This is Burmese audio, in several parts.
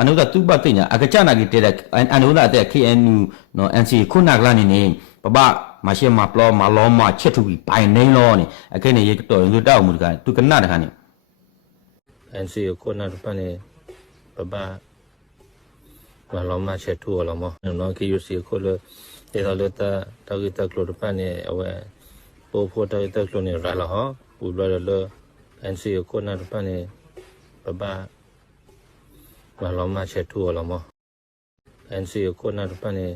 အနုဒသူပတ်တင်ညာအကကြနာကြီးတဲ့အနုဒတဲ့ KNU နော် NC ခုနကလာနေပပမရှိမပလောမလောမချက်ထူပြီးပိုင်နေလောနေအခက်နေရတော်ရတောက်မှုတကသူကနာတခါနေ NC ခုနကပနေပပမလောမချက်ထူလောမနော် KUC ခုလတေတော်လတာတောက်တက်လို့ပနေအဝဲပို့ဖို့တောက်တက်လို့နေရလာဟောပူလောလော NC ခုနကပနေပပမလောမချက်ထူလောမ NC ခုနကပနေ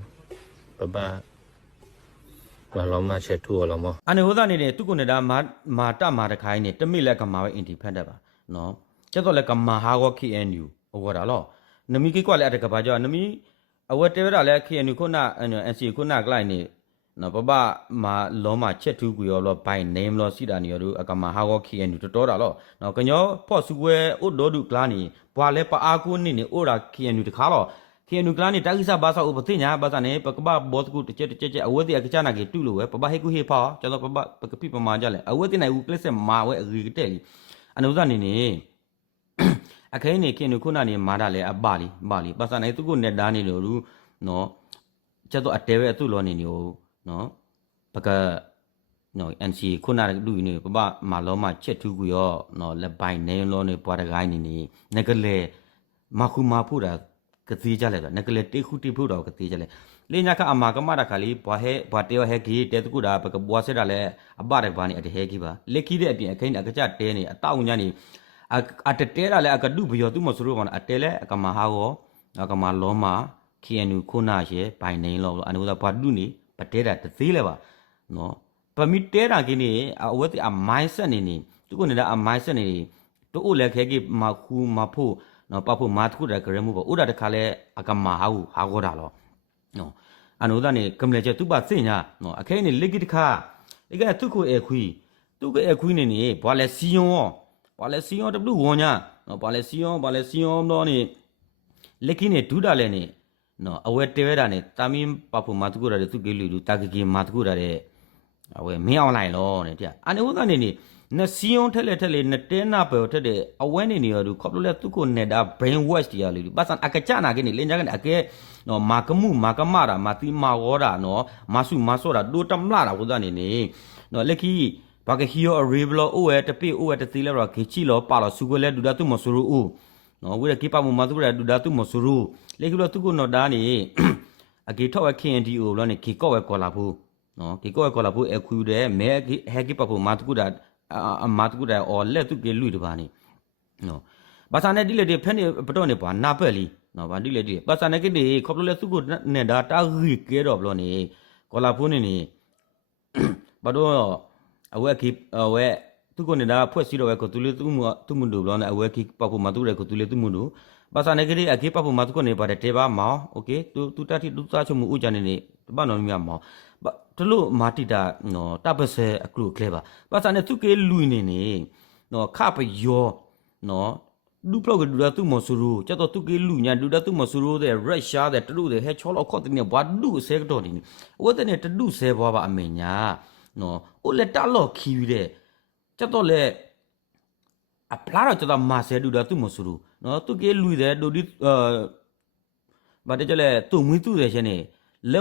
ပပမလောမချက်ထူလောမ အနေဟောသားနေတဲ့သူကနေတာမာတမာတခိုင်းနေတမိလက်ကမာပဲအင်ဒီဖက်တက်ပါနော်ကျတော့လက်ကမာဟာကော KNU ဟောတာလောနမီကိကွာလည်းအတကပါကြောနမီအဝတ်တဲရလည်း KNU ခုန NC ခုနကလိုက်နေနော်ပပမာလောမချက်ထူကူရောလောဘိုင် name လောစီတာနေရောအကမာဟာကော KNU တော်တာလောနော်ကညောဖော့စုဝဲဥဒိုဒုကလာနေဘွာလဲပအားကူနေနေဥရာ KNU တခါလောKNU ကလာနေတာကိစ္စဘာသာဥပသိညာဘာသာနေပကပဘောတကူတချက်အဝတ်တကချနာကေတူလို့ပဲပပဟေကူဟေဖောကျတော့ပကပိပမာကြလဲအဝတ်တင်နိုင်ဦးကလစ်ဆက်မာဝဲအဂီတဲ့လီအနုဇနေနေအခင်းနေKNU ခုနနေမာတာလဲအပလီဘာသာနေသူကိုနေတာနေလို့နော်ကျတော့အတဲပဲသူ့လောနေနေနော်ပကနော် NC ခုနလူနေပပမာလောမချက်ထူကူရောနော်လက်ပိုင်နေလောနေပွားတကိုင်းနေငကလေမခုမာဖူတာကတိကြလဲနကလေတေခုတိဖူတော့ကတိကြလဲလေညာခအမာကမတာခလီဘွာတေဟဲဂီတဲတကူတာပကဘွာဆက်တာလဲအပရဘာနေအတဟဲဂီပါလက်ခီတဲ့အပြင်အခင်းအကကြတဲနေအတောက်ညာနေအတတဲတာလဲအကဒုဘယောသူမဆူရောအတဲလဲအကမဟာရောအကမလောမ KNU ခုနရှေဘိုင်နေလောအနုဒဘွာဒုနေပတဲတာတသေးလဲပါနော်ပမီတဲတာကိနေအဝတ်အမိုင်းဆက်နေသူကနေတာအမိုင်းဆက်နေတို့လဲခဲကိမခုမဖို့နော်ပဖို့မာတခုတကရမှုပေါ့ဥဒတခါလဲအကမဟာဟုဟာကောတာလောနော်အနုဒနေကမလေကျသူပါစင်ညာနော်အခဲနေလက်ကိတခါဒီကသူကိုအခွီသူကအခွီနေဘွာလဲစီယွန်တဘလူဝညာနော်ဘွာလဲစီယွန်တော့နေလက်ကိနေဒူးတာလဲနေနော်အဝဲတဲတာနေတာမင်းပဖို့မာတခုတာသူကေလူတာကီမာတခုတာတဲ့အဝဲမင်းအောင်လိုက်လောတဲ့တဲ့အနုဒနေနစီယွန်ထက်လေနတဲနာပဲထက်တဲ့အဝဲနေရောခေါပလို့လဲသူကိုနေတာ brain wash တရားလူပတ်စံအကကြနာကနေလင်းကြကနေအကဲနော်မာကမှုမာကမတာမာတိမာဝေါ်တာနော်မဆုမဆောတာဒိုတမလာတာဟုတ်ကနေနော်လက်ခီဘာကဟီယိုအရေဘလောအိုဝဲတပိအိုဝဲတသီလဲတော့ခေချီလောပါလောစုကိုလဲဒူဒါသူမဆူရူနော်ဝဲကိပမမသူရဒူဒါသူမဆူရူလက်ခီလောသူကိုနော်ဒါနေအကေထောက်ဝဲ KNDO လောနေခေကောဝဲကောလာဘူးနော်ခေကောဝဲကောလာဘူးအခုတဲ့မဲဟဲကိပဖို့မာတကူတာအမတ်ကူတဲ့အော်လက်သူကလူတပါနေနော်ဘာသာနဲ့ဒီလေဒီဖက်နေပတော့နေပါနာပက်လီနော်ဘာဒီလေဒီဘာသာနဲ့ကိဒီခေါပလို့လဲသူကိုနေတာတာရီကဲတော့ဘလို့နေကောလာဖုန်းနေဘာတော့အဝဲခိအဝဲသူကိုနေတာဖွဲ့စီတော့ဝဲကိုသူလေသူမှုတို့ဘလို့နေအဝဲခိပပမတူတဲ့ကိုသူလေသူမှုတို့ဘာသာနဲ့ကိဒီအခိပပမတူကိုနေပါတယ်တေပါမောင်โอเคသူတတိသူသားချုံမှုဥကြနေဘာနော်မြတ်မောင်တလို့မာတီတာနော်တပ်ပစဲအခုကလဲပါပါစံနဲ့သူကလူနေနော်ခပယောနော်လူပလောက်ကဒူဒါသူမဆူရူကျတော့သူကလူညာဒူဒါသူမဆူရူတဲ့ရုရှားတဲ့တလူတဲ့ဟဲချောလောက်ခော့တဲ့ဘာလူဆဲကတော့နေဝတ်တဲ့တလူဆဲဘွားပါအမေညာနော်အိုလက်တလော့ခီးတဲ့ကျတော့လေအပလာတော့ကျတော့မာဆဲဒူဒါသူမဆူရူနော်သူကလူတဲ့ဒိုဒီဘာတဲ့ကျလဲသူမွေးသူတဲ့ရှင်နေလဲ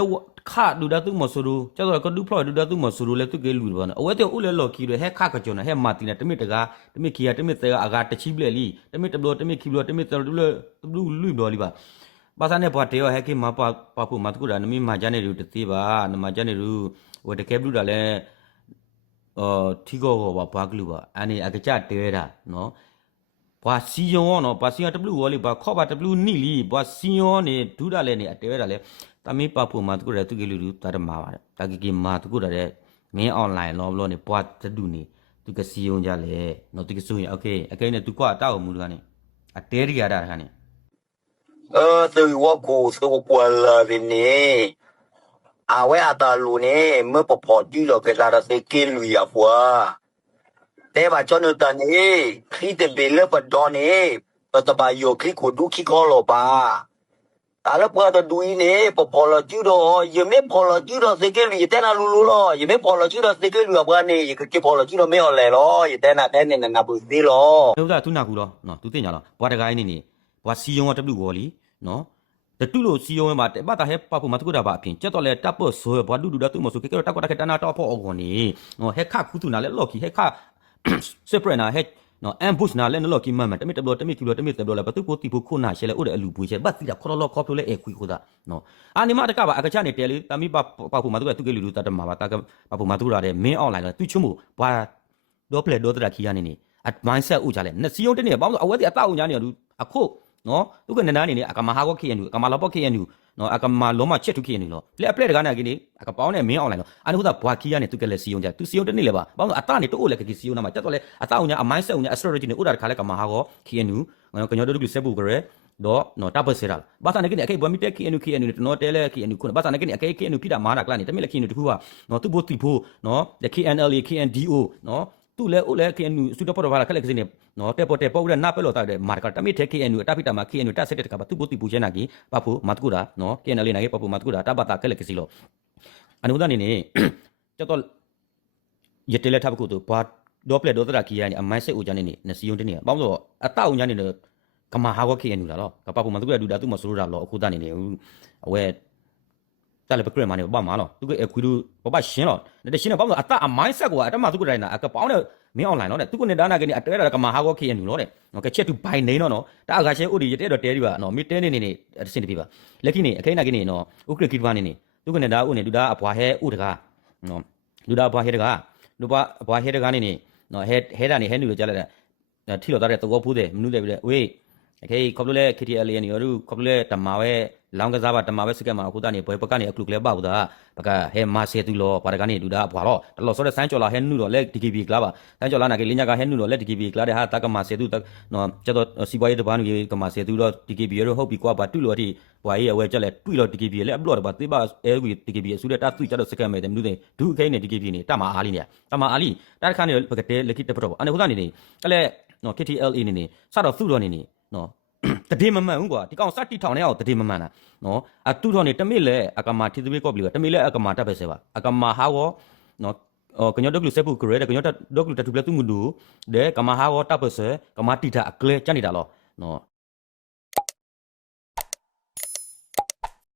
ခါဒူဒါသူမဆူရူကျတော့ကဒူဖလော့ဒူဒါသူမဆူရူလဲသူကလူဘာနော်အဝဲတဲ့အိုလဲလော့ခီးတဲ့ဟဲခါကကြောနာဟဲမာတီနာတမစ်တကာတမစ်ခီယာတမစ်တဲကအကာတချီပလက်လီတမစ်တဘလတမစ်ခီဘလတမစ်တလူလူဘလလီပါဘာသာနဲ့ဘာတေရဟဲကိမပါဖို့မတ်ကူဒါနမီမာဂျာနေရူတသေးပါနမဂျာနေရူဝတကဲဘလူဒါလဲထီကောဘာကလူပါအနေအကကြတဲတာနော်ဘာစီယွန်နော်ဘာစီယွန်တဘလူဝလီဘာခေါ်ဘာတဘလူနီလီဘာစီယွန်နေဒူဒါလဲနေအတဲတာလဲတမီပဖို့မတ်ကူဒါသူကလူတာတမာပါတယ်တာကီမာတကူဒါတဲ့မင်းအွန်လိုင်းလောဘလို့နေပွားတဒူနေသူကစီယွန်ကြလဲနော်သူကဆိုရင်โอเคအကဲနဲ့သူကွာတောက်မှုကနေအတဲရီယာတာခါနေသူว่ากูสู้กวนเลยนี่อาไว้อาตาลูนี่เมื่อพอดีเราเกิดอะไรกินลุยอ่ะพัวแต่ว่าจนตอนนี้คลิปเต็มเลยปดอนนี่ปัตตาบายโยคลิปกูดูคลิปก็หลบอ่ะแต่แล้วพอตอนดูนี่พอเราจูดยังไม่พอเราจูดสิกินลุยแต่น่ารู้หรอยังไม่พอเราจูดสิกินลุยอ่ะพัวนี่ยังคือพอเราจูดไม่เอาเลยหรอยังแต่น่าบุษดีหรอဟုတ်ကဲ့သူနာကူတော့နော်သူတင်ညာတော့ဘွားတကိုင်းနေ ဘွာစီယုံကတပလူကိုလီနော်တတူလို့စီယုံမှာပတ်တာဟဲပပမတ်ကူတာပါအပြင်ကျက်တော့လဲတပ်ပေါ်ဆိုဘွာဒူတာတူမဆိုကေကေတက်ကွက်တက်တနာတော့ဖို့အော်နေနော်ဟဲခခုတူနာလဲလော်ကီဟဲခစပရနာဟဲနော်အမ်ဘူရှ်နာလဲနော်လော်ကီမမ်တမီတဘလတမီကီလိုတမီတဘလဘတူကိုတီဖို့ခုနာရှဲလဲဥတဲ့အလူပွေးရှဲဘတ်တီတာခေါ်လော်ခေါ်ဖလိုလဲအခွေခိုတာနော်အာနီမတကပါအကချနေတဲလေတမီပပမတ်ကူတူကေလူတတ်မှာပါတကပမတ်ကူတာတဲ့မင်းအွန်လိုင်းလဲသူချုံမို့ဘွာဒေါပလက်ဒေါတရာခီရနေနေအမိုင်းဆက်ဥကြလဲနစီယုံတနေပေါင်းအဝဲတီအတောက်ညာနေတူအခုနော်သူကနနာနေနေအကမဟာကိုခေယနူအကမလောပခေယနူနော်အကမလောမချက်ထုခေယနူလောလက်အပလက်တကနာကိနေအကပေါင်းနဲ့မင်းအွန်လိုင်းလောအနုကဘွာခီရနေသူကလဲစီယုံကြသူစီယုံတနေလေပါပေါင်းအတာနေတိုးလဲကစီယုံနာမှာတက်တော့လဲအတောက်ညာအမိုင်းဆက်ဥညာအစထရဂျီနေဥဒါတခါလဲကမဟာကိုခေယနူကညောတို့ကဆက်ဘူးကြရဲတော့နော်တပ်ပစရာဘာသာနေကိနေအကေဘွာမီတက်ခေယနူနော်တဲလဲခေယနူခုဘာသာနေကိနေအကေခေယနူပြတာမာနာကလာနေတမီလဲခေယနူတခုကနော်သူဘိုတီဖိုနော် KNLA KNDO နော်သူလဲဥလဲ KNU စူတပေါ်တော့ခက်လက်ကိနေနော်တက်ပေါ်ရနာပဲလို့တာတဲ့မာကတမီတဲ့ KNU အတပိတာမှာ KNU တက်ဆက်တဲ့ကဘာသူဘိုတီပူချင်နာကြီးပဖို့မတ်ကူတာနော် KNLA နိုင်ပဖို့မတ်ကူတာတပတ်တာခက်လက်ကိစီလို့အနုဒနေနေကျတော့ရတဲလက်ထပ်ကုတူဘာဒေါပလက်ဒေါတရာခီရနေအမိုင်းစစ်ဦးချနေနေနစီယုံတင်းနေပေါင်းတော့အတောက်ညာနေတော့ကမဟာကော KNU လာတော့ကပဖို့မတ်ကူရဒူတာသူမဆိုးတာလောအခုတနေနေအဝဲတက်လည်းပကရမနေဘာမှလောသူကခွေးတို့ဘာရှင်းလောတဲ့ရှင်းတော့ဘာလို့အတအမိုင်းဆက်ကအတမသူကတိုင်းနာအကပေါင်းတဲ့မင်းအွန်လိုင်းလောတဲ့သူကနေဒါနာကနေအတွဲတာကမဟာကောခေရနူလောတဲ့နော်ကချက်တူဘိုင်နေနော်တာအခါရှဲဥဒီရတဲ့တော့တဲဒီပါနော်မီတဲနေအစင်တပြပါလက်ခိနေအခိနာကိနေနော်ဥကရကိဘာနေသူကနေဒါဥနေဒူဒါအဘွားဟဲဥတကားနော်ဒူဒါဘွားဟဲတကားဒူဘွားဟဲတကားနေနော်ဟဲတာနေဟဲနူလို့ကြားလိုက်တာထီလို့တာတဲ့တော့ဖူးတယ်မနုလေပြဝေးအခေခေါပလိုလေ KTL နေရူခေါပလိုလေတမာဝဲလောင်ကစားပါတမာပဲစကက်မှာအခုတနေပွဲပကနေအခုကလေးပေါ့တာပကဟဲမာဆေတူလောပါရကနေလူတာဘွာတော့တလောဆိုတဲ့ဆန်းကျော်လာဟဲနူတော့လက် DKB ကလာပါဆန်းကျော်လာနာကလင်းညာကဟဲနူတော့လက် DKB ကလာတဲ့ဟာတကမာဆေတူနော်ကျတော့စီပွားရေးတပန်းကြီးကမာဆေတူတော့ DKB ရဟုတ်ပြီကွာပါတူလို့အထိဘွာရေးအဝဲချက်လက်တွေ့လို့ DKB လက်အပလော့တော့ပါတိပါအဲဝီ DKB အစုတဲ့တာသူကျတော့စကက်မဲ့တယ်မလို့တဲ့ဒူအခိုင်းနေ DKB နေတမအားလေးနေတမအားလေးတာခါနေပကတဲလက်ခိတပတော့အနေခုကနေကလဲနော် KTLA နေစတော့သူ့တော့နေနော်တတိမမှန်ဘူးကွာဒီကောင်စတိထောင်နေအောင်တတိမမှန်တာနော်အတူတော့နေတမိလဲအကမာတီသဘေကော့ပလီကတမိလဲအကမာတပ်ပဲစေပါအကမာဟာဝနော်ကညောဒကလူစေပူကရဲကညောဒကလူတတူပလက်သူငူဒူဒဲကမာဟာဝတပ်ပဲစေကမာတီတာအကလဲချန်နေတာလောနော်